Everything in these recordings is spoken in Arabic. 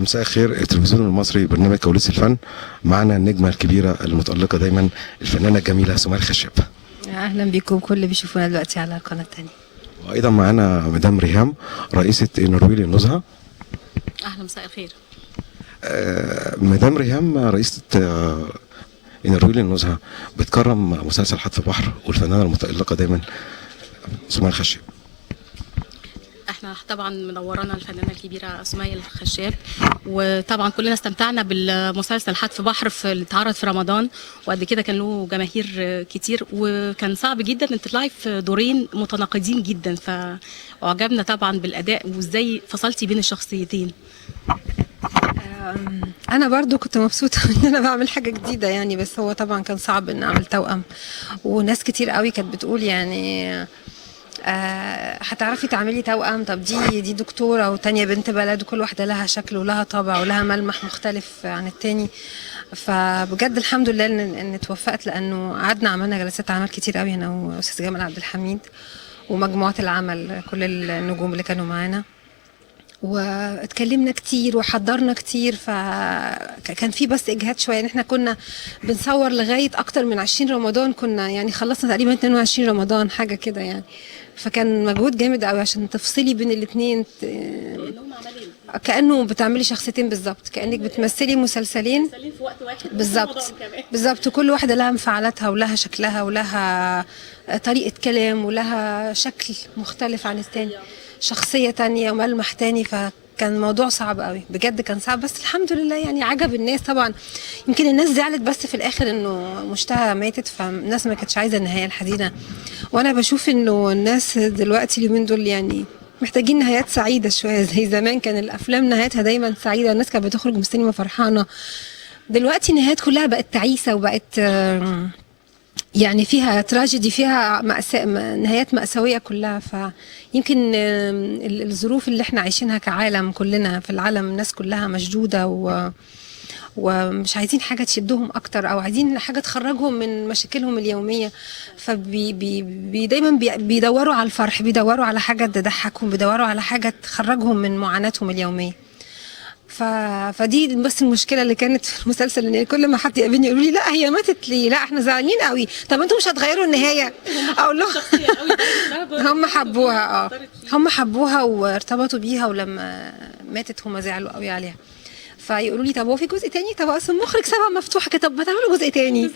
مساء الخير. التلفزيون المصري برنامج كواليس الفن، معنا النجمة الكبيرة المتألقة دايما الفنانة الجميلة سمية الخشاب. اهلا بكم كل اللي بيشوفونا دلوقتي على القناه الثانيه. وايضا معنا مدام ريهام رئيسة نرويج النزهة. اهلا، مساء الخير. مدام ريهام رئيسة نرويج النزهة بتكرم مسلسل حتف بحر والفنانة المتألقة دايما سمية الخشاب. احنا طبعا منورانا الفنانه الكبيره سمية الخشاب، وطبعا كلنا استمتعنا بالمسلسل حتف بحر اللي اتعرض في رمضان، وقد كده كان له جماهير كتير، وكان صعب جدا ان تطلعي في دورين متناقضين جدا، فاعجبنا طبعا بالاداء وازاي فصلتي بين الشخصيتين. انا برضو كنت مبسوطه ان انا بعمل حاجه جديده يعني، بس هو طبعا كان صعب ان اعمل توأم، وناس كتير قوي كانت بتقول يعني هتعرفي تعملي توأم؟ طب دي دكتورة وتانية بنت بلد، وكل واحدة لها شكل ولها طابع ولها ملمح مختلف عن التاني. فبجد الحمد لله ان اتوفقت، لانه قعدنا عملنا جلسات عمل كتير قوي انا واستاذ جمال عبد الحميد ومجموعة العمل، كل النجوم اللي كانوا معانا، واتكلمنا كتير وحضرنا كتير. فكان في بس اجهاد شويه، احنا كنا بنصور لغايه اكتر من 20 رمضان، كنا يعني خلصنا تقريبا 22 رمضان حاجه كده يعني، فكان مجهود جامد قوي عشان تفصلي بين الاثنين، كانه بتعملي شخصيتين بالظبط، كانك بتمثلي مسلسلين في وقت واحد بالظبط بالظبط، وكل واحده لها انفعالاتها ولها شكلها ولها طريقه كلام ولها شكل مختلف عن الثاني، شخصيه تانية وملمح تاني. فكان الموضوع صعب قوي بجد، كان صعب، بس الحمد لله يعني عجب الناس. طبعا يمكن الناس زعلت بس في الاخر انه مشتهى ماتت، فالناس ما كانتش عايزه النهايه الحزينه، وانا بشوف انه الناس دلوقتي اليومين دول يعني محتاجين نهايات سعيده شويه، زي زمان كان الافلام نهايتها دايما سعيده، الناس كانت بتخرج من السينما فرحانه. دلوقتي النهايات كلها بقت تعيسه، وبقت يعني فيها تراجيدي، فيها نهايات مأساوية كلها. فيمكن الظروف اللي احنا عايشينها كعالم، كلنا في العالم الناس كلها مشدودة ومش عايزين حاجة تشدهم أكتر، أو عايزين حاجة تخرجهم من مشاكلهم اليومية، دايما بيدوروا على الفرح، بيدوروا على حاجة تضحكهم، بيدوروا على حاجة تخرجهم من معاناتهم اليومية. فدي بس المشكله اللي كانت في المسلسل، ان كل ما حد يقابلني يقولوا لي لا هي ماتت ليه، لا احنا زعلانين قوي، طب انتوا مش هتغيروا النهايه؟ اقول لهم هم حبوها، هم حبوها وارتبطوا بيها، ولما ماتت هم زعلوا قوي عليها. فيقولوا لي طب هو في جزء تاني؟ طب اصل المخرج سابها مفتوحه كده، طب ما تعملوا جزء تاني،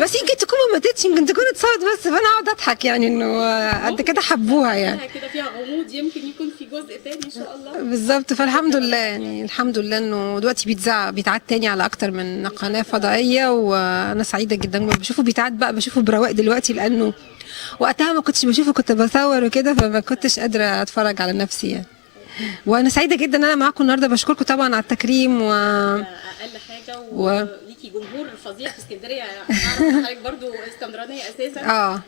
بس يمكن تكون ما ماتتش، يمكن تكون اتصابت بس، فانا اقعد اضحك يعني انه قد كده حبوها يعني، كده فيها غموض، يمكن يكون في جزء تاني ان شاء الله. بالظبط. فالحمد لله يعني، الحمد لله انه دلوقتي بيتعاد تاني على اكتر من قناه فضائيه، وانا سعيده جدا بشوفه بيتعاد بقى، بشوفه برواق دلوقتي، لانه وقتها ما كنتش بشوفه، كنت بصور وكده، فما كنتش قادره اتفرج على نفسي يعني. وانا سعيده جدا ان انا معاكم النهارده، بشكركم طبعا على التكريم اقل حاجه وليكي جمهور فظيع في اسكندريه، اعرف حضرتك برضو اسكندرانيه اساسا.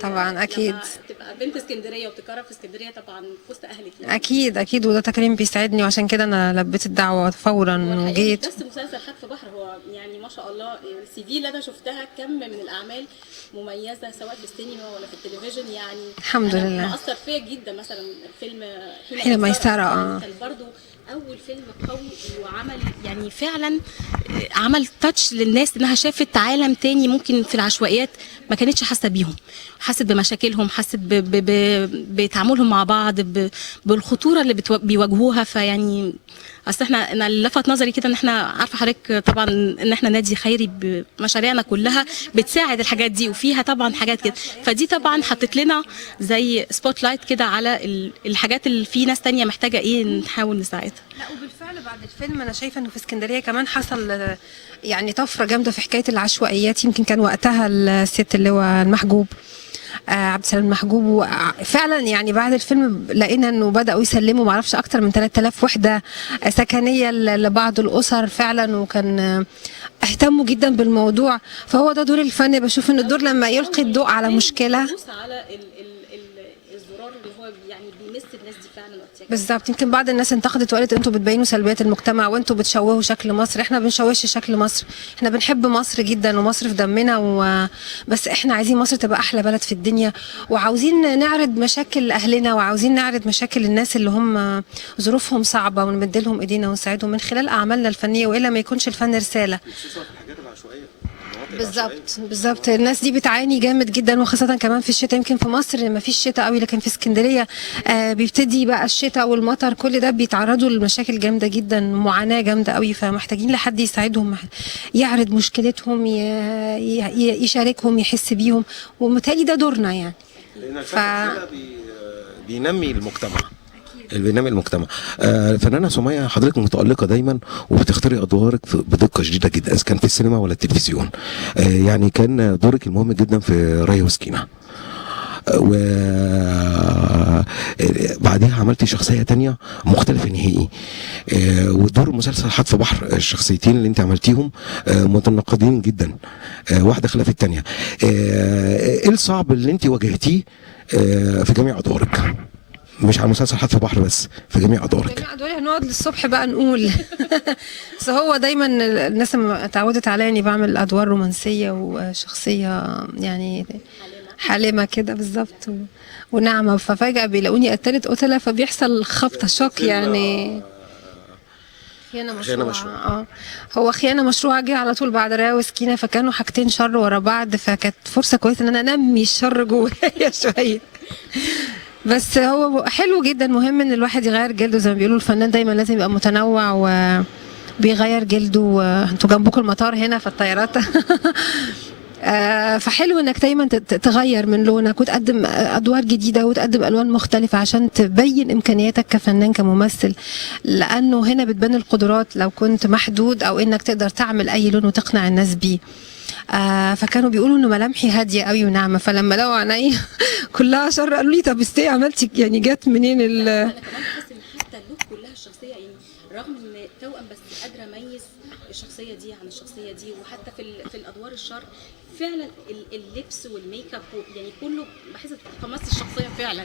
طبعا اكيد، تبقى بنت اسكندريه وبتكرر في اسكندريه طبعا في وسط اهلك يعني. اكيد وده تكريم بيسعدني، وعشان كده انا لبيت الدعوه فورا وجيت. بس مسلسل حتف بحر هو يعني ما شاء الله، السي في اللي انا شفتها كم من الاعمال مميزه، سواء في السينما ولا في التلفزيون يعني، الحمد لله مأثر فيا جدا. مثلا الفيلم حين ميسره كان برضو اول فيلم قوي، وعمل يعني فعلا عمل تاتش للناس، انها شافت عالم تاني ممكن في العشوائيات ما كانتش حاسه بيهم، حست بمشاكلهم، حست بتعاملهم مع بعض، بالخطوره اللي بيواجهوها. فيعني اصل انا اللي لفت نظري كده ان احنا عارفه حضرتك طبعا ان احنا نادي خيري، بمشاريعنا كلها بتساعد الحاجات دي، وفيها طبعا حاجات كده، فدي طبعا حطت لنا زي سبوت لايت كده على الحاجات اللي في ناس تانية محتاجه ايه نحاول نساعدها. لا وبالفعل بعد الفيلم انا شايفه انه في اسكندريه كمان حصل يعني طفره جامده في حكايه العشوائيات. يمكن كان وقتها الست اللي هو المحجوب عبد السلام المحجوب، وفعلا يعني بعد الفيلم لقينا انه بداوا يسلموا معرفش اكتر من 3000 وحده سكنيه لبعض الاسر فعلا، وكان اهتموا جدا بالموضوع. فهو ده دور الفن، بشوف ان الدور لما يلقي الضوء على مشكله، على الزرار اللي هو يعني بيمس الناس دي فعلا وقتها. بالظبط. يمكن بعض الناس انتقدت وقالت انتوا بتبينوا سلبيات المجتمع وانتوا بتشوهوا شكل مصر. احنا بنشوهش شكل مصر، احنا بنحب مصر جدا ومصر في دمنا بس احنا عايزين مصر تبقى احلى بلد في الدنيا، وعاوزين نعرض مشاكل اهلنا وعاوزين نعرض مشاكل الناس اللي هم ظروفهم صعبه ونمد لهم ايدينا ونساعدهم من خلال اعمالنا الفنيه، والا ما يكونش الفن رساله. بالظبط. الناس دي بتعاني جامد جدا، وخاصه كمان في الشتاء. يمكن في مصر ما فيش شتاء قوي، لكن في اسكندريه بيبتدي بقى الشتاء والمطر، كل ده بيتعرضوا لمشاكل جامده جدا، معاناه جامده قوي. فمحتاجين لحد يساعدهم، يعرض مشكلتهم، يشاركهم، يحس بيهم، ومتهيألي ده دورنا يعني. بينمي المجتمع. الفنانه سمية حضرتك متألقة دايما وبتختاري ادوارك بدقة شديدة جدا، اذا كان في السينما ولا التلفزيون. يعني كان دورك المهم جدا في ريا وسكينة، وبعدها عملتي شخصية تانية مختلفة نهائي. ودور المسلسل حتف بحر، الشخصيتين اللي انت عملتيهم متناقضين جدا، واحدة خلاف التانية. ايه الصعب اللي انت واجهتيه في جميع ادوارك؟ مش على مسلسل حتف بحر بس، في جميع ادوارك. جميع ادواري هنقعد للصبح بقى نقول. بس هو دايما الناس اتعودت عليا اني بعمل ادوار رومانسيه وشخصيه يعني حالمه كده بالظبط وناعمه، ففجاه بيلاقوني قتلت قتله، فبيحصل خبطه شوك يعني. خيانة مشروعة. هو خيانة مشروعة جه على طول بعد ريا وسكينة، فكانوا حاجتين شر ورا بعض، فكانت فرصة كويسة ان انا انمي الشر جوايا شوية. بس هو حلو جدا، مهم ان الواحد يغير جلده، زي ما بيقولوا الفنان دايما لازم يبقى متنوع وبيغير جلده. انتوا جنبكم المطار هنا في الطيارات. فحلو انك دايما تغير من لونك وتقدم ادوار جديده وتقدم الوان مختلفه عشان تبين امكانياتك كفنان كممثل، لانه هنا بتبان القدرات لو كنت محدود، او انك تقدر تعمل اي لون وتقنع الناس بيه. فكانوا بيقولوا انه ملامحي هاديه قوي وناعمه، فلما لقوا عيني كلها شر قالوا لي طب استي عملتي يعني جت منين انا كمان بحس ان حتى اللوك كلها الشخصيه يعني رغم ان توأم بس قادره اميز الشخصيه دي عن الشخصيه دي، وحتى في الادوار الشر فعلا اللبس والميك اب يعني كله بحس تقمص الشخصيه فعلا.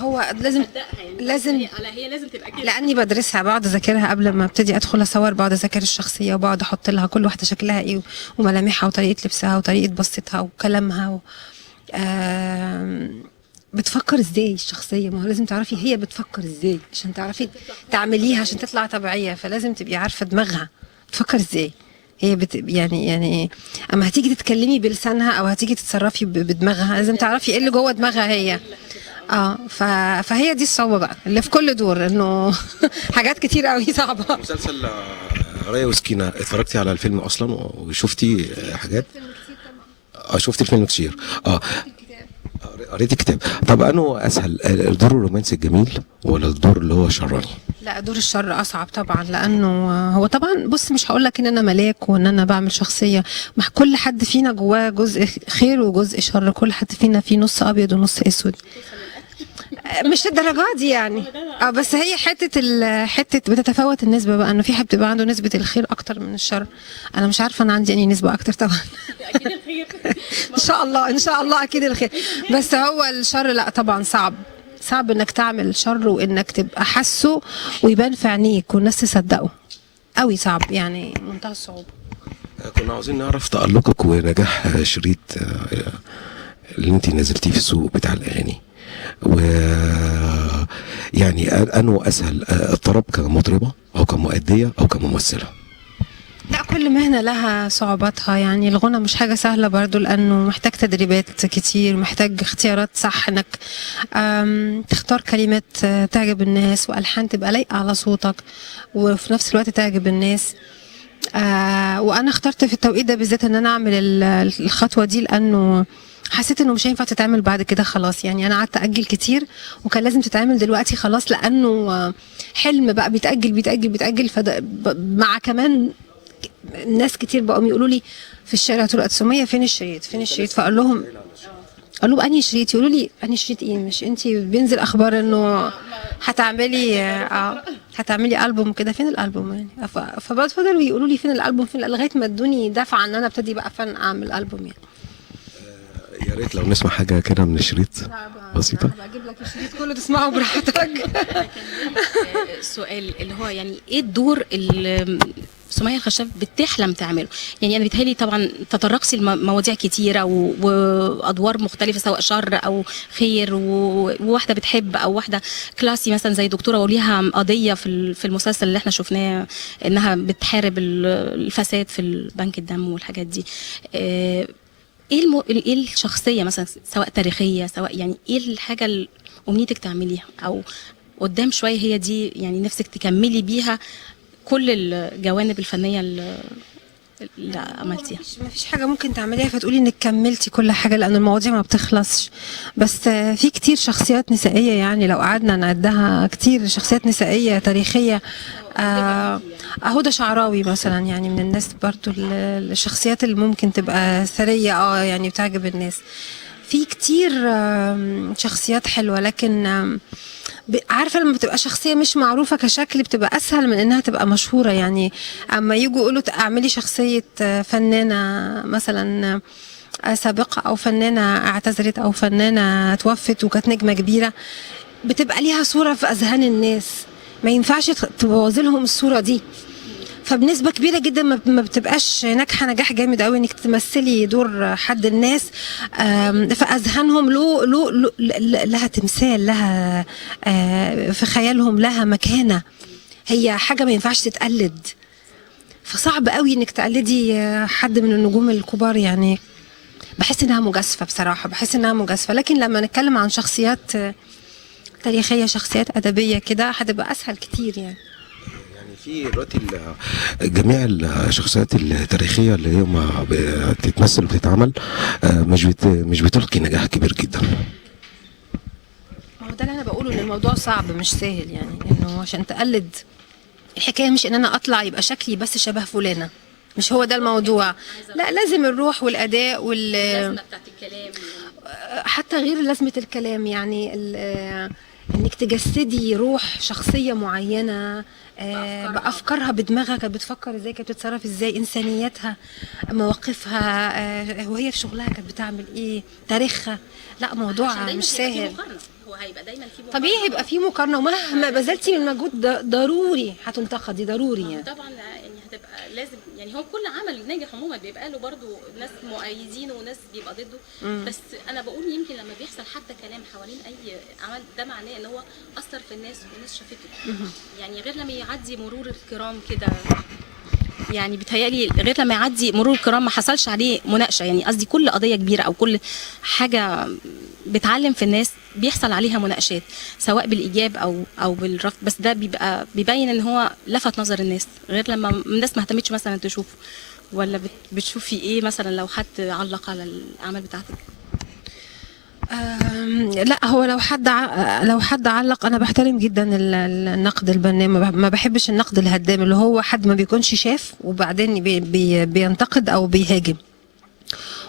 هو لازم يعني هي لازم تبقى كده، لاني بدرسها، بقعد اذاكرها قبل ما ابتدي ادخل اصور، بقعد اذاكر الشخصيه وبقعد احط لها كل واحده شكلها ايه وملامحها وطريقه لبسها وطريقه بصتها وكلامها بتفكر ازاي الشخصيه. ما هو لازم تعرفي هي بتفكر ازاي عشان تعرفي تعمليها عشان تطلع طبيعيه، فلازم تبقي عارفه دماغها بتفكر ازاي. هي يعني اما هتيجي تتكلمي بلسانها او هتيجي تتصرفي بدماغها، لازم تعرفي ايه اللي جوه دماغها هي. فهي دي الصعوبه بقى اللي في كل دور، انه حاجات كتير قوي صعبه. مسلسل ريا وسكينة اتفرجتي على الفيلم اصلا وشفتي حاجات؟ شفتي الفيلم كتير. قريت الكتاب. طب انه اسهل، الدور الرومانسي الجميل ولا الدور اللي هو الشراني؟ لا، دور الشر اصعب طبعا، لانه هو طبعا بص مش هقول لك ان انا ملاك وان انا بعمل شخصيه، مع كل حد فينا جواه جزء خير وجزء شر، كل حد فينا فيه نص ابيض ونص اسود. مش الدرجات دي يعني. بس هي حته بتتفاوت النسبه بقى، انه في حد بتبقى عنده نسبه الخير اكتر من الشر. انا مش عارفه انا عندي انهي نسبه اكتر طبعا. اكيد الخير. ان شاء الله اكيد الخير. بس هو الشر لا طبعا صعب انك تعمل شر وانك تبقى حاسه ويبان في عينيك والناس تصدقه قوي، صعب يعني منتهى الصعوبه. كنا عاوزين نعرف تألقك ونجاح شريط اللي انت نزلتيه في السوق بتاع الاغاني، و يعني انه اسهل الطرب كمطربه او كمؤديه او كممثله؟ لا، كل مهنة لها صعوباتها يعني. الغنى مش حاجة سهلة برضو، لأنه محتاج تدريبات كتير، محتاج اختيارات صح، انك تختار كلمات تعجب الناس وألحان تبقى لايقة على صوتك وفي نفس الوقت تعجب الناس. وأنا اخترت في التوقيت ده بالذات ان انا اعمل الخطوة دي، لأنه حسيت انه مش هينفع تتعمل بعد كده خلاص. يعني انا قعدت اجل كتير وكان لازم تتعمل دلوقتي خلاص، لانه حلم بقى بيتاجل مع كمان ناس كتير بقوا يقولوا لي في الشارع طول سمية فين الشريط فاقول لهم انهي شريط؟ يقولوا لي انهي شريط ايه؟ مش انت بينزل اخبار انه هتعملي البوم كده، فين الالبوم يعني؟ فبدأوا يقولوا لي فين الالبوم، فين، لغايه ما ادوني دفعه ان انا ابتدي بقى اعمل البوم يعني. ريت لو نسمع حاجه كده من الشريط بسيطه. بجيب لك الشريط كله تسمعه براحتك. السؤال اللي هو يعني ايه الدور اللي سمية الخشاب بتحلم تعمله؟ يعني انا بيتهيألي طبعا تطرقتي لمواضيع كتيره وادوار مختلفه، سواء شر او خير، وواحده بتحب او واحده كلاسي مثلا زي دكتوره وليها قضيه في المسلسل اللي احنا شفناه انها بتحارب الفساد في بنك الدم والحاجات دي. ايه الشخصيه مثلا، سواء تاريخيه سواء يعني ايه الحاجه اللي امنيتك تعمليها، او قدام شويه هي دي يعني نفسك تكملي بيها كل الجوانب الفنيه اللي عملتيها؟ ما فيش حاجه ممكن تعمليها فتقولي انك كملتي كل حاجه، لان المواضيع ما بتخلصش. بس في كتير شخصيات نسائيه، يعني لو قعدنا نعدها كتير شخصيات نسائيه تاريخيه. هدى شعراوي مثلا، يعني من الناس برضو الشخصيات اللي ممكن تبقى ثريه يعني بتعجب الناس. في كتير شخصيات حلوه، لكن عارفه لما بتبقى شخصيه مش معروفه كشكل بتبقى اسهل من انها تبقى مشهوره. يعني اما يجوا يقولوا اعملي شخصيه فنانه مثلا سابقه، او فنانه اعتذرت، او فنانه توفت وكانت نجمه كبيره، بتبقى ليها صوره في اذهان الناس، ما ينفعش تبوظي لهم الصوره دي. فبنسبه كبيره جدا ما بتبقاش ناجحه نجاح جامد قوي انك تمثلي دور حد الناس في اذهانهم لها تمثال، لها في خيالهم لها مكانه، هي حاجه ما ينفعش تتقلد. فصعب قوي انك تقلدي حد من النجوم الكبار. يعني بحس انها مجازفه بصراحه، بحس انها مجازفه. لكن لما نتكلم عن شخصيات تاريخيه، شخصيات ادبيه كده، هتبقى اسهل كتير. يعني في دلوقتي جميع الشخصيات التاريخيه اللي هي ما بتتمثل وبتتعمل مش بتلقي نجاح كبير جدا. هو ده اللي انا بقوله، ان الموضوع صعب مش سهل. يعني انه عشان تقلد، الحكايه مش ان انا اطلع يبقى شكلي بس شبه فلانه، مش هو ده الموضوع. لا، لازم الروح والاداء اللازمه بتاعت الكلام، حتى غير لازمه الكلام. يعني انك تجسدي روح شخصيه معينه بافكارها، بدماغها كانت بتفكر ازاي، كانت بتتصرف ازاي، انسانيتها، مواقفها، وهي في شغلها كانت بتعمل ايه، تاريخها. لا، موضوع مش سهل. هو هيبقى دايما في طبيعي هيبقى في مقارنه، ومهما بذلتي من مجهود ضروري هتنتقدي، ضروري يعني. طبعا يعني هتبقى لازم، يعني هو كل عمل ناجح عموما بيبقى له برضو ناس مؤيدينه وناس بيبقى ضده. بس انا بقول يمكن لما بيحصل حتى كلام حوالين اي عمل، ده معناه ان هو اثر في الناس والناس شافته. يعني غير لما يعدي مرور الكرام كده، يعني بيتهيألي غير لما يعدي مرور الكرام ما حصلش عليه مناقشه. يعني قصدي كل قضيه كبيره او كل حاجه بتعلم في الناس بيحصل عليها مناقشات، سواء بالايجاب او بالرفض. بس ده بيبقى بيبين ان هو لفت نظر الناس، غير لما الناس ما اهتمتش مثلا تشوفه. ولا بتشوفي ايه مثلا لو حد علق على الاعمال بتاعتك؟ لا، هو لو حد علق، انا بحترم جدا النقد البناء. ما بحبش النقد الهدام، اللي هو حد ما بيكونش شاف وبعدين بينتقد او بيهاجم.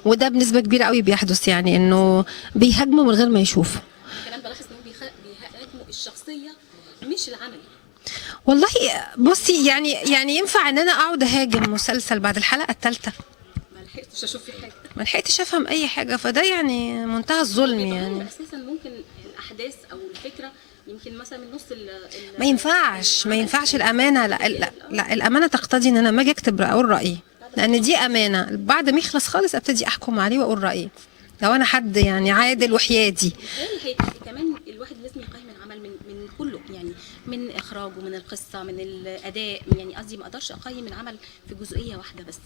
وده بنسبه كبيره قوي بيحدث، يعني انه بيهاجموا من غير ما يشوفوا. كمان بلاحظ انهم بيهاجموا الشخصيه مش العمل. والله بصي، يعني ينفع ان انا اقعد اهاجم مسلسل بعد الحلقه الثالثه؟ ما لحقتش اشوف فيه حاجه، ما لحقتش افهم اي حاجه، فده يعني منتهى الظلم. يعني اساسا ممكن الاحداث او الفكره يمكن مثلا من نص ما ينفعش الامانه. لا، الامانه تقتضي ان انا لما اجي اكتب اقول رايي، لان دي امانه. بعد ما يخلص خالص ابتدي احكم عليه واقول رايي، لو انا حد يعني عادل وحيادي. كمان الواحد لازم يقيم العمل من كله، يعني من اخراجه، من القصه، من الاداء. يعني قصدي ما اقدرش اقيم العمل في جزئيه واحده بس.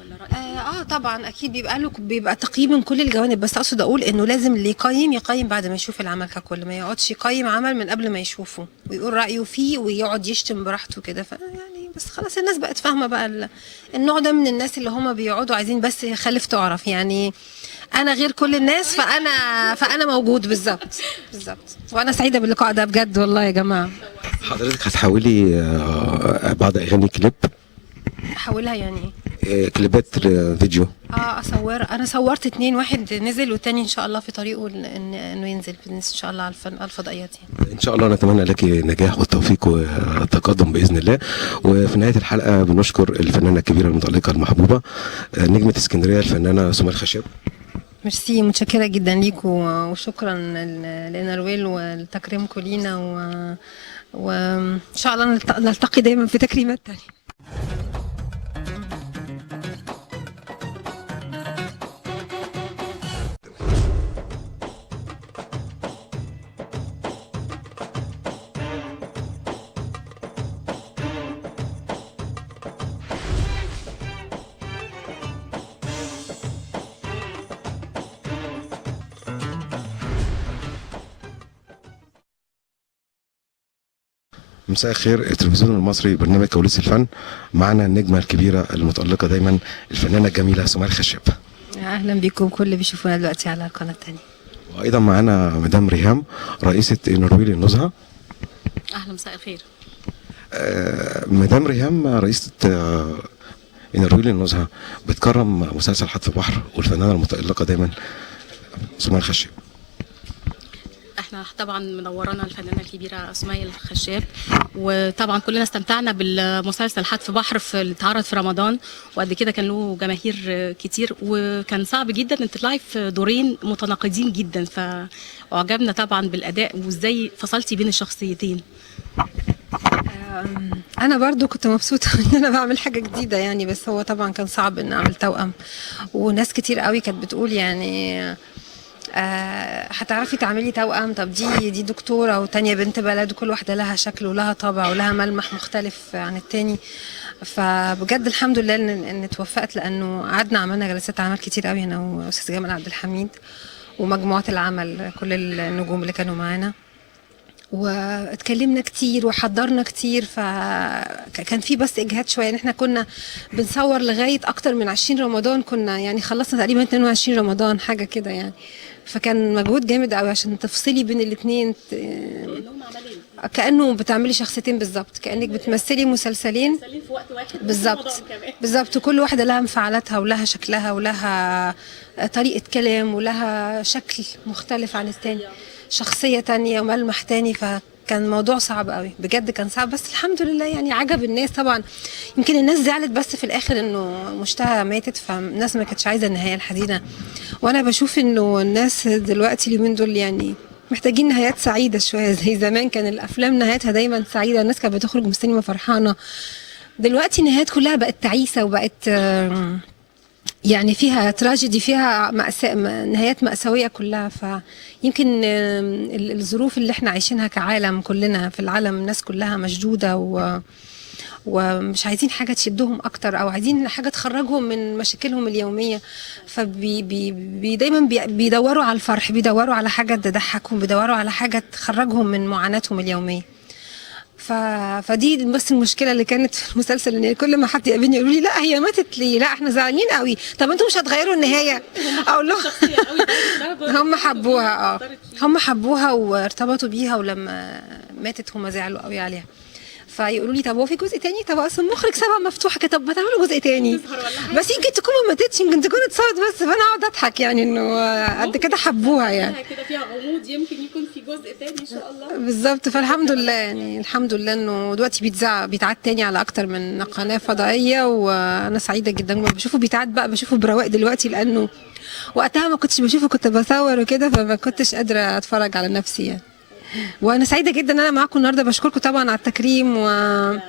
ولا رايك؟ طبعا اكيد بيبقى تقييم من كل الجوانب. بس اقصد اقول انه لازم اللي يقيم بعد ما يشوف العمل ككل، ما يقعدش يقيم عمل من قبل ما يشوفه ويقول رايه فيه ويقعد يشتم براحته كده. يعني بس خلاص الناس بقت فاهمه بقى النوع ده من الناس اللي هم بيقعدوا عايزين بس يخلف تعرف. يعني انا غير كل الناس، فانا موجود. بالظبط. وانا سعيده باللقاء ده بجد والله يا جماعه. حضرتك هتحولي بعض اغاني كليب؟ احولها يعني كليبات فيديو؟ انا صورت 2، واحد نزل والتاني ان شاء الله في طريقه انه ينزل ان شاء الله على الفضائيات. يعني ان شاء الله نتمنى لك نجاح والتوفيق والتقدم باذن الله. وفي نهايه الحلقه بنشكر الفنانه الكبيره المتالقه المحبوبه نجمه اسكندريه الفنانه سمية الخشاب. ميرسي، متشكرة جدا ليكوا وشكرا لنرويل ولتكريمكم لينا وإن شاء الله نلتقي دايما في تكريمات تانية. مساء الخير. التلفزيون المصري برنامج كواليس الفن، معنا النجمه الكبيره المتالقه دايما الفنانه الجميله سمية الخشاب. أهلا بكم كل اللي بيشوفونا دلوقتي على القناة التانية. وايضا معنا مدام ريهام رئيسه نرويل النزهه. اهلا، مساء الخير. مدام ريهام رئيسه نرويل النزهه بتكرم مسلسل حتف بحر والفنانه المتالقه دايما سمية الخشاب. احنا طبعا منورانا الفنانه الكبيره سمية الخشاب، وطبعا كلنا استمتعنا بالمسلسل حتف بحر اللي اتعرض في رمضان، وقد كده كان له جماهير كتير، وكان صعب جدا ان تطلعي في دورين متناقضين جدا، فاعجبنا طبعا بالاداء وازاي فصلتي بين الشخصيتين. انا برضو كنت مبسوطه ان انا بعمل حاجه جديده يعني، بس هو طبعا كان صعب ان اعمل توأم، وناس كتير قوي كانت بتقول يعني هتعرفي تعملي توأم؟ طب دي دكتوره وتانية بنت بلد، وكل واحده لها شكل ولها طابع ولها ملمح مختلف عن التاني. فبجد الحمد لله ان اتوفقت، لانه قعدنا عملنا جلسات عمل كتير قوي انا واستاذ جمال عبد الحميد ومجموعه العمل، كل النجوم اللي كانوا معانا، واتكلمنا كتير وحضرنا كتير. فكان في بس اجهاد شويه ان احنا كنا بنصور لغايه اكتر من 20 رمضان، كنا يعني خلصنا تقريبا 22 رمضان حاجه كده يعني، فكان مجهود جامد قوي عشان تفصلي بين الاثنين، كانه بتعملي شخصيتين بالظبط، كانك بتمثلي مسلسلين في وقت واحد بالظبط. وكل واحده لها انفعالاتها ولها شكلها ولها طريقه كلام ولها شكل مختلف عن الثاني، شخصيه تانية وملمح تاني. فكان موضوع صعب قوي بجد، كان صعب، بس الحمد لله يعني عجب الناس. طبعا يمكن الناس زعلت بس في الاخر انه مشتهى ماتت، فالناس ما كانتش عايزه النهايه الحزينه، وانا بشوف انه الناس دلوقتي اليومين دول يعني محتاجين نهايات سعيده شويه، زي زمان كان الافلام نهايتها دايما سعيده، الناس كانت بتخرج من السينما فرحانه. دلوقتي النهايات كلها بقت تعيسه وبقت يعني فيها تراجيدي، فيها نهايات مأساوية كلها. فيمكن الظروف اللي احنا عايشينها كعالم، كلنا في العالم الناس كلها مشدودة ومش عايزين حاجة تشدهم أكتر، أو عايزين حاجة تخرجهم من مشاكلهم اليومية، دايما بيدوروا على الفرح، بيدوروا على حاجة تضحكهم، بيدوروا على حاجة تخرجهم من معاناتهم اليومية. فدي بس المشكله اللي كانت في المسلسل، ان كل ما حد يقابلني يقولوا لي لا هي ماتت ليه، لا احنا زعلانين قوي، طب انتوا مش هتغيروا النهايه؟ اقول لهم هم حبوها وارتبطوا بيها، ولما ماتت هم زعلوا قوي عليها. فيقولوا لي طب هو في جزء تاني؟ طب اصل المخرج سابها مفتوحه كده، طب ما تعملوا جزء تاني، بس يمكن تكون ما ماتتش، يمكن تكون اتصابت بس. فانا اقعد اضحك يعني انه قد كده حبوها يعني، كده فيها غموض، يمكن يكون في جزء تاني ان شاء الله. بالظبط. فالحمد لله يعني، الحمد لله انه دلوقتي بيتعاد تاني على اكتر من قناه فضائيه، وانا سعيده جدا بشوفه بيتعاد بقى، بشوفه برواق دلوقتي، لانه وقتها ما كنتش بشوفه، كنت بصور وكده، فما كنتش قادره اتفرج على نفسي يعني. وانا سعيده جدا ان انا معاكم النهارده، بشكركم طبعا على التكريم اقل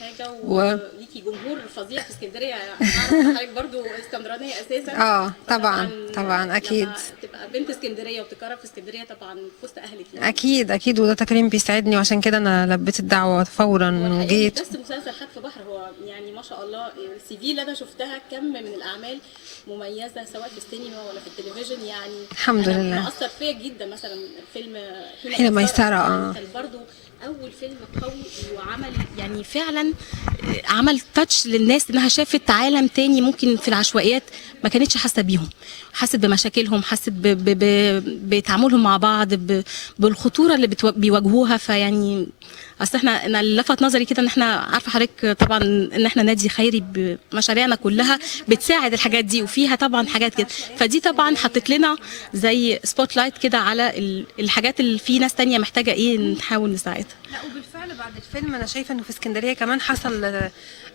حاجه وليكي جمهور فظيع في اسكندريه، اعرف حضرتك برضو اسكندرانيه اساسا. طبعا اكيد، تبقى بنت اسكندريه وبتكرر في اسكندريه طبعا في وسط اهلك يعني. اكيد وده تكريم بيسعدني، وعشان كده انا لبيت الدعوه فورا وجيت. بس مسلسل حتف بحر هو يعني ما شاء الله السي في اللي انا شفتها كم من الاعمال مميزه، سواء في السينما ولا في التلفزيون يعني. الحمد لله اثر فيا جدا، مثلا فيلم حين ميسره كان برضو اول فيلم قوي، وعمل يعني فعلا عمل تاتش للناس، انها شافت عالم تاني ممكن في العشوائيات ما كانتش حاسه بيهم، حست بمشاكلهم، حست بتعاملهم مع بعض، بالخطوره اللي بيواجهوها. فيعني اصل انا اللي لفت نظري كده ان احنا عارفه حضرتك طبعا ان احنا نادي خيري بمشاريعنا كلها بتساعد الحاجات دي، وفيها طبعا حاجات كده، فدي طبعا حطت لنا زي سبوت لايت كده على الحاجات اللي في ناس تانية محتاجه ايه نحاول نساعدها. لا وبالفعل بعد الفيلم انا شايفه انه في اسكندريه كمان حصل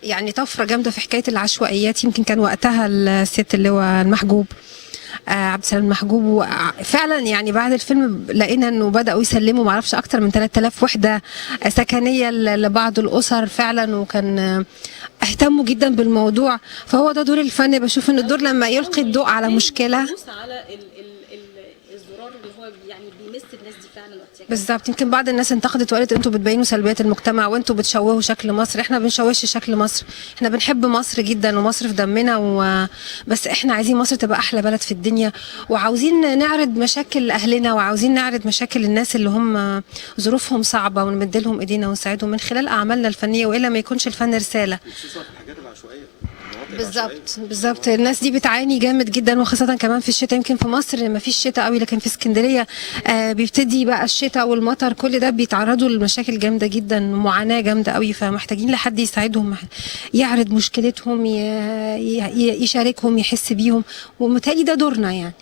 يعني طفره جامده في حكايه العشوائيات. يمكن كان وقتها الست اللي هو المحجوب عبد السلام محجوب. فعلا يعني بعد الفيلم لقينا انه بداوا يسلموا معرفش اكتر من 3000 وحده سكنيه لبعض الاسر فعلا، وكان اهتموا جدا بالموضوع. فهو ده دور الفن، بشوف ان الدور لما يلقي الضوء على مشكله على الزرار اللي هو يعني بيمس الناس دي فعلا وقتها. بالظبط. يمكن بعض الناس انتقدت وقالت انتوا بتبينوا سلبيات المجتمع وانتوا بتشوهوا شكل مصر. احنا بنشوهش شكل مصر، احنا بنحب مصر جدا ومصر في دمنا بس احنا عايزين مصر تبقى احلى بلد في الدنيا، وعاوزين نعرض مشاكل اهلنا، وعاوزين نعرض مشاكل الناس اللي هم ظروفهم صعبه، ونمد لهم ايدينا ونساعدهم من خلال اعمالنا الفنيه، والا ما يكونش الفن رساله. بالظبط. الناس دي بتعاني جامد جدا، وخاصه كمان في الشتاء. يمكن في مصر ما فيش شتاء قوي، لكن في اسكندريه بيبتدي بقى الشتاء والمطر، كل ده بيتعرضوا لمشاكل جامده جدا، معاناه جامده قوي. فمحتاجين لحد يساعدهم، يعرض مشكلتهم، يشاركهم، يحس بيهم، ومتهيألي ده دورنا يعني.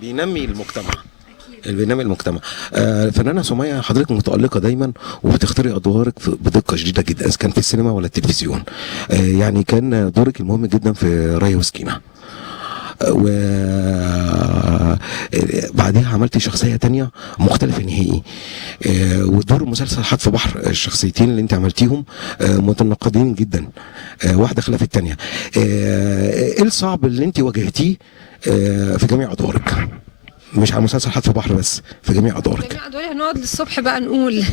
بينمي المجتمع. الفنانه سمية حضرتك متألقة دايما وبتختاري ادوارك بدقة شديدة جدا، اذا كان في السينما ولا التلفزيون. يعني كان دورك المهم جدا في راية وسكينة، وبعدها عملتي شخصية تانية مختلفة نهائي. ودور مسلسل حتف بحر، الشخصيتين اللي انت عملتيهم متناقضين جدا، واحدة خلاف التانية. ايه الصعب اللي انت واجهتيه في جميع ادوارك؟ مش على مسلسل حتف بحر بس، في جميع ادوارك. هنقعد للصبح بقى نقول.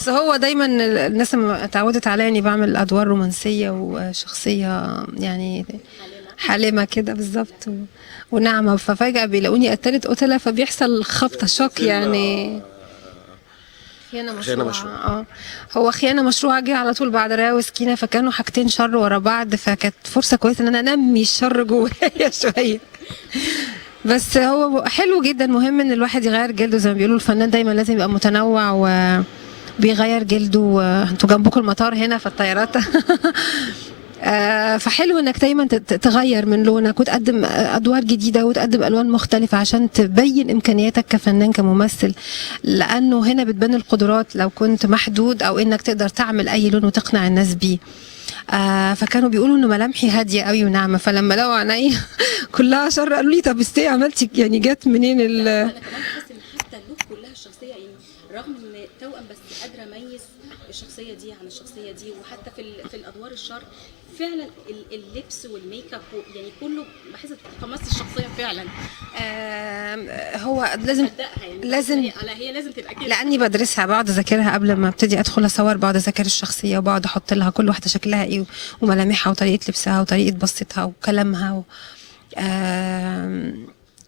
بس هو دايما الناس اتعودت عليا اني بعمل ادوار رومانسيه وشخصيه يعني حالمه كده بالظبط وناعمه، ففجاه بيلاقوني قتلت قتله، فبيحصل خبطه شوك يعني. خيانة مشروعة. هو خيانة مشروعة جه على طول بعد راية وسكينة، فكانوا حاجتين شر ورا بعض، فكانت فرصة كويسة ان انا انمي الشر جوايا شوية. بس هو حلو جدا، مهم ان الواحد يغير جلده، زي ما بيقولوا الفنان دايما لازم يبقى متنوع وبيغير جلده. انتوا جنبكم المطار هنا فالطيارات. فحلو انك دايما تغير من لونك وتقدم ادوار جديده وتقدم الوان مختلفه عشان تبين امكانياتك كفنان كممثل، لانه هنا بتبان القدرات لو كنت محدود، او انك تقدر تعمل اي لون وتقنع الناس بيه. فكانوا بيقولوا ان ملامحي هاديه قوي وناعمه، فلما لقوا عيني كلها شر قالوا لي طب استي عملتي يعني جت منين انا كمان بحس ان حتى اللوك كلها الشخصيه يعني رغم ان توأم بس قادره اميز الشخصيه دي عن الشخصيه دي. وحتى في الادوار الشر فعلا اللبس والميك اب يعني كله بحس تقمصت الشخصيه فعلا. هو لازم هي لازم تبقى كده، لاني بدرسها، بقعد اذاكرها قبل ما ابتدي ادخل اصور، بقعد اذاكر الشخصيه وبقعد احط لها كل واحده شكلها ايه وملامحها وطريقه لبسها وطريقه بصتها وكلامها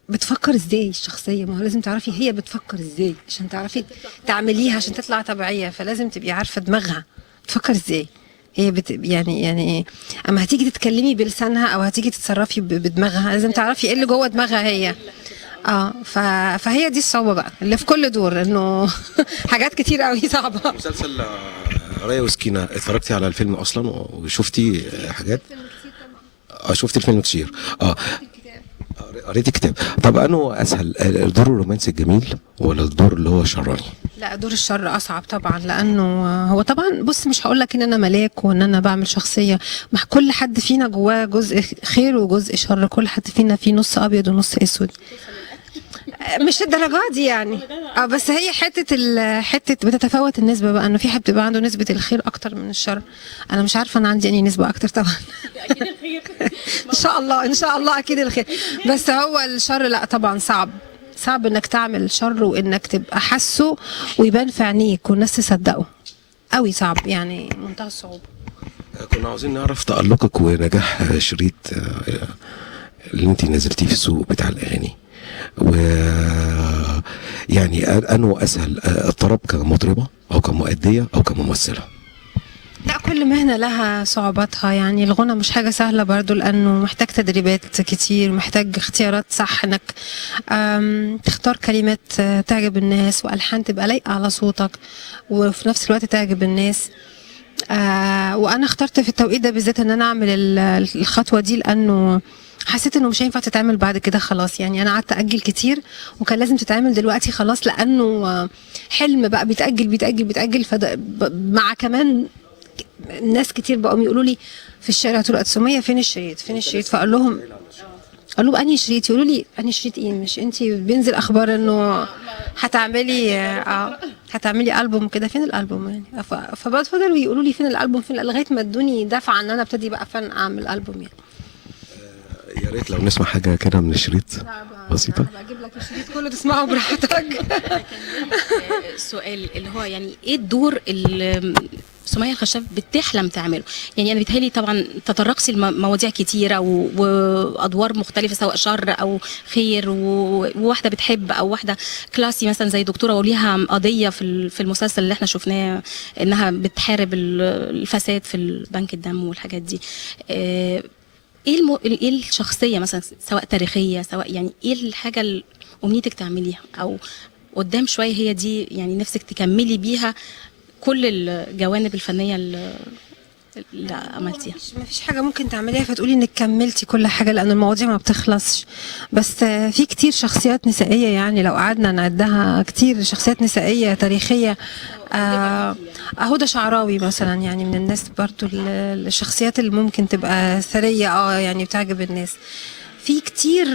بتفكر ازاي الشخصيه. ما هو لازم تعرفي هي بتفكر ازاي عشان تعرفي تعمليها عشان تطلع طبيعيه، فلازم تبقي عارفه دماغها بتفكر ازاي. هي يعني اما هتيجي تتكلمي بلسانها او هتيجي تتصرفي بدماغها، لازم تعرفي ايه اللي جوه دماغها هي. فهي دي الصعوبه بقى اللي في كل دور، انه حاجات كتير قوي صعبه. مسلسل راية وسكينة، اتفرجتي على الفيلم اصلا وشفتي حاجات؟ شفت الفيلم كتير. قريت الكتاب. طب انه اسهل، الدور الرومانسي الجميل ولا الدور اللي هو الشراني؟ لا، دور الشر اصعب طبعا، لانه هو طبعا بص مش هقول لك ان انا ملاك وان انا بعمل شخصيه، مع كل حد فينا جواه جزء خير وجزء شر، كل حد فينا فيه نص ابيض ونص اسود. مش الدرجات دي يعني. بس هي حته بتتفاوت النسبه بقى، انه في حد بيبقى عنده نسبه الخير اكتر من الشر. انا مش عارفه انا عندي انهي نسبه اكتر طبعا. اكيد الخير. ان شاء الله اكيد الخير. بس هو الشر لا طبعا صعب انك تعمل شر وانك تبقى حاسه ويبان في عينيك والناس تصدقه قوي، صعب يعني منتهى الصعوبه. كنا عاوزين نعرف تألقك ونجاح شريط اللي انت نزلتيه في السوق بتاع الاغاني، و يعني انه اسهل الطرب كمطربه او كمؤديه او كممثله؟ لا، كل مهنة لها صعوباتها يعني. الغنى مش حاجة سهلة برضو، لأنه محتاج تدريبات كتير، محتاج اختيارات صح، انك تختار كلمات تعجب الناس وألحان تبقى لايقة على صوتك وفي نفس الوقت تعجب الناس. وأنا اخترت في التوقيت ده بالذات ان انا اعمل الخطوة دي، لأنه حسيت انه مش هينفع تتعمل بعد كده خلاص. يعني انا قعدت اجل كتير وكان لازم تتعمل دلوقتي خلاص، لانه حلم بقى بيتاجل مع كمان ناس كتير بقوا يقولوا لي في الشارع طول سمية فين الشريط، فاقول لهم اقول لهم انهي شريط، يقولوا لي انهي شريط ايه، مش انت بينزل اخبار انه هتعملي البوم كده، فين الالبوم يعني؟ فبفضلوا يقولوا لي فين الالبوم، فين، لغايه ما ادوني دفعه ان انا ابتدي بقى فن اعمل البوم يعني. يا ريت لو نسمع حاجه كده من الشريط بسيطه. بجيب لك الشريط كله تسمعه براحتك. السؤال اللي هو يعني ايه الدور اللي سمية الخشاب بتحلم تعمله؟ يعني انا بيتهيألي طبعا تطرقتي لمواضيع كتيره وادوار مختلفه، سواء شر او خير، وواحده بتحب او واحده كلاسي مثلا زي دكتوره وليها قضيه في المسلسل اللي احنا شفناه انها بتحارب الفساد في بنك الدم والحاجات دي. ايه الشخصيه مثلا، سواء تاريخيه سواء يعني ايه الحاجه اللي امنيتك تعمليها، او قدام شويه هي دي يعني نفسك تكملي بيها كل الجوانب الفنيه اللي عملتيها؟ ما فيش حاجه ممكن تعمليها فتقولي انك كملتي كل حاجه، لان المواضيع ما بتخلصش. بس في كتير شخصيات نسائيه، يعني لو قعدنا نعدها كتير شخصيات نسائيه تاريخيه. هدى شعراوي مثلا، يعني من الناس برضو الشخصيات اللي ممكن تبقى ثريه يعني بتعجب الناس. في كتير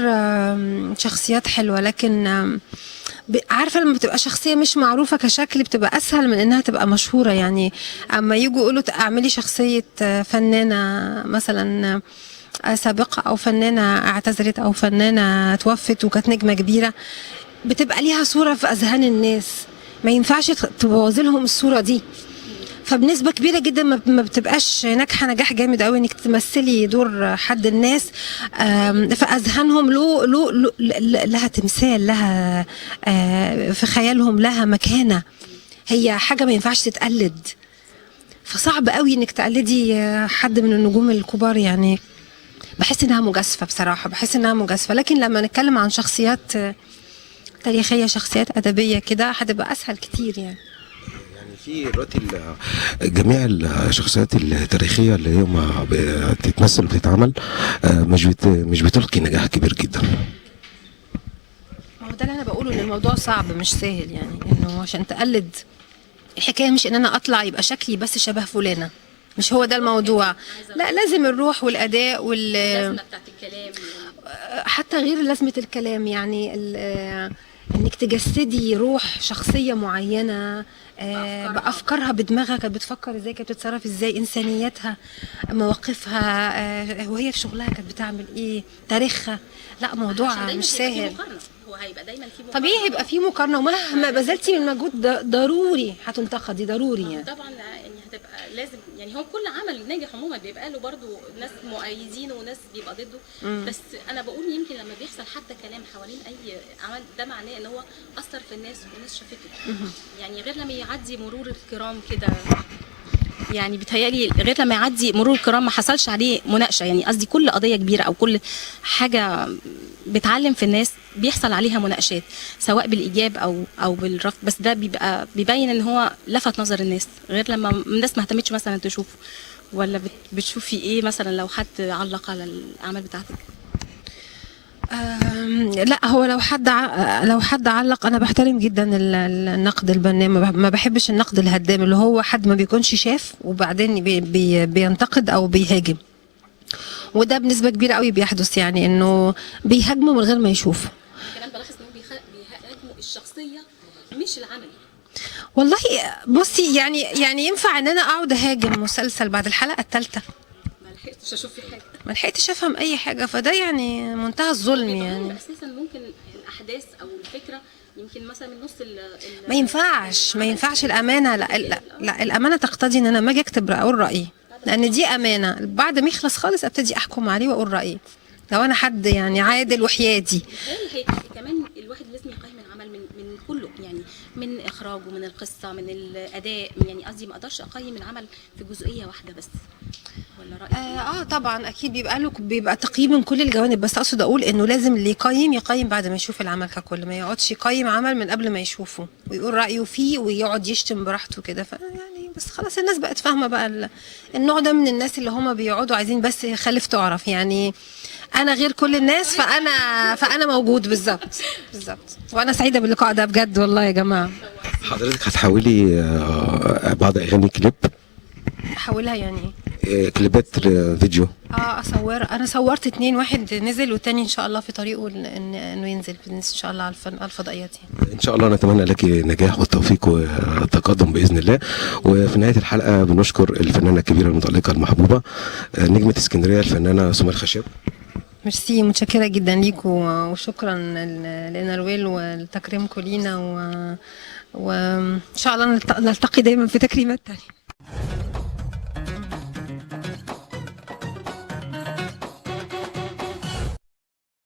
شخصيات حلوه، لكن عارفه لما بتبقى شخصيه مش معروفه كشكل بتبقى اسهل من انها تبقى مشهوره. يعني اما يجوا يقولوا اعملي شخصيه فنانه مثلا سابقه، او فنانه اعتذرت، او فنانه توفت وكانت نجمه كبيره، بتبقى ليها صوره في اذهان الناس، ما ينفعش تبوظي لهم الصوره دي. فبنسبه كبيره جدا ما بتبقاش ناجحه نجاح جامد قوي انك تمثلي دور حد الناس في اذهانهم لها تمثال، لها في خيالهم لها مكانه، هي حاجه ما ينفعش تتقلد. فصعب قوي انك تقلدي حد من النجوم الكبار. يعني بحس انها مجازفه بصراحه، بحس انها مجازفه. لكن لما نتكلم عن شخصيات تاريخيه، شخصيات ادبيه كده، هتبقى اسهل كتير يعني. في دلوقتي جميع الشخصيات التاريخيه اللي هي ما بتتمثل وبتتعمل مش بتلقي نجاح كبير جدا. هو ده اللي انا بقوله، ان الموضوع صعب مش سهل. يعني انه عشان تقلد، الحكايه مش ان انا اطلع يبقى شكلي بس شبه فلانه، مش هو ده الموضوع. لا، لازم الروح والاداء اللازمه بتاعت الكلام، حتى غير لازمه الكلام. يعني انك تجسدي روح شخصيه معينه بافكارها، بدماغها كانت بتفكر ازاي، كانت بتتصرف ازاي، انسانياتها، مواقفها، وهي في شغلها كانت بتعمل ايه، تاريخها. لا، موضوع مش سهل. هو هيبقى دايما في طبيعي هيبقى في مقارنه، ومهما بذلتي من مجهود ضروري هتنتقدي، ضروري يعني. طبعا يعني هتبقى لازم، يعني هو كل عمل ناجح عموما بيبقى له برضو ناس مؤيدينه وناس بيبقى ضده. بس انا بقول يمكن لما بيحصل حتى كلام حوالين اي عمل، ده معناه ان هو اثر في الناس والناس شافته. يعني غير لما يعدي مرور الكرام كده، يعني بيتهيألي غير لما يعدي مرور الكرام ما حصلش عليه مناقشه. يعني قصدي كل قضيه كبيره او كل حاجه بتعلم في الناس بيحصل عليها مناقشات، سواء بالايجاب او بالرفض. بس ده بيبقى بيبين ان هو لفت نظر الناس، غير لما الناس ما اهتمتش مثلا تشوفه. ولا بتشوفي ايه مثلا لو حد علق على الاعمال بتاعتك؟ لا، هو لو حد علق، انا بحترم جدا النقد البناء. ما بحبش النقد الهدام، اللي هو حد ما بيكونش شاف وبعدين بينتقد او بيهاجم. وده بنسبه كبيره قوي بيحدث، يعني انه بيهاجموا من غير ما يشوفوا. كمان بلاحظ انهم بيهاجموا الشخصيه مش العمل. والله بصي، يعني ينفع ان انا اقعد اهاجم مسلسل بعد الحلقه الثالثه؟ ما لحقتش اشوف فيه حاجه، ما لحقتش افهم اي حاجه، فده يعني منتهى الظلم. يعني اساسا ممكن الاحداث او الفكره يمكن مثلا من نص ما ينفعش الامانه. لا، الامانه تقتضي ان انا ما اجي اكتب اقول رايي، لان دي امانه. بعد ما يخلص خالص ابتدي احكم عليه واقول رايي، لو انا حد يعني عادل وحيادي. كمان الواحد لازم يقيم العمل من كله، يعني من اخراجه، من القصه، من الاداء. يعني قصدي ما اقدرش اقيم العمل في جزئيه واحده بس. ولا رايك؟ طبعا اكيد بيبقى تقييم من كل الجوانب. بس اقصد اقول انه لازم اللي يقيم بعد ما يشوف العمل ككل، ما يقعدش يقيم عمل من قبل ما يشوفه ويقول رايه فيه ويقعد يشتم براحته كده. يعني بس خلاص الناس بقت فاهمه بقى النوع ده من الناس اللي هم بيقعدوا عايزين بس خلف تعرف. يعني انا غير كل الناس، فانا موجود. بالظبط. وانا سعيده باللقاء ده بجد والله يا جماعه. حضرتك هتحولي بعض اغاني كليب؟ احولها يعني كليبات فيديو؟ انا صورت 2، واحد نزل والتاني ان شاء الله في طريقه انه ينزل ان شاء الله على الفضائيات يعني. ان شاء الله نتمنى لك نجاح والتوفيق والتقدم باذن الله. وفي نهايه الحلقه بنشكر الفنانه الكبيره المتالقه المحبوبه نجمه اسكندريه الفنانه سمية الخشاب. ميرسي، متشكره جدا ليكوا وشكرا لنرويل ولتكريمكم لينا، وان شاء الله نلتقي دايما في تكريمات تانية.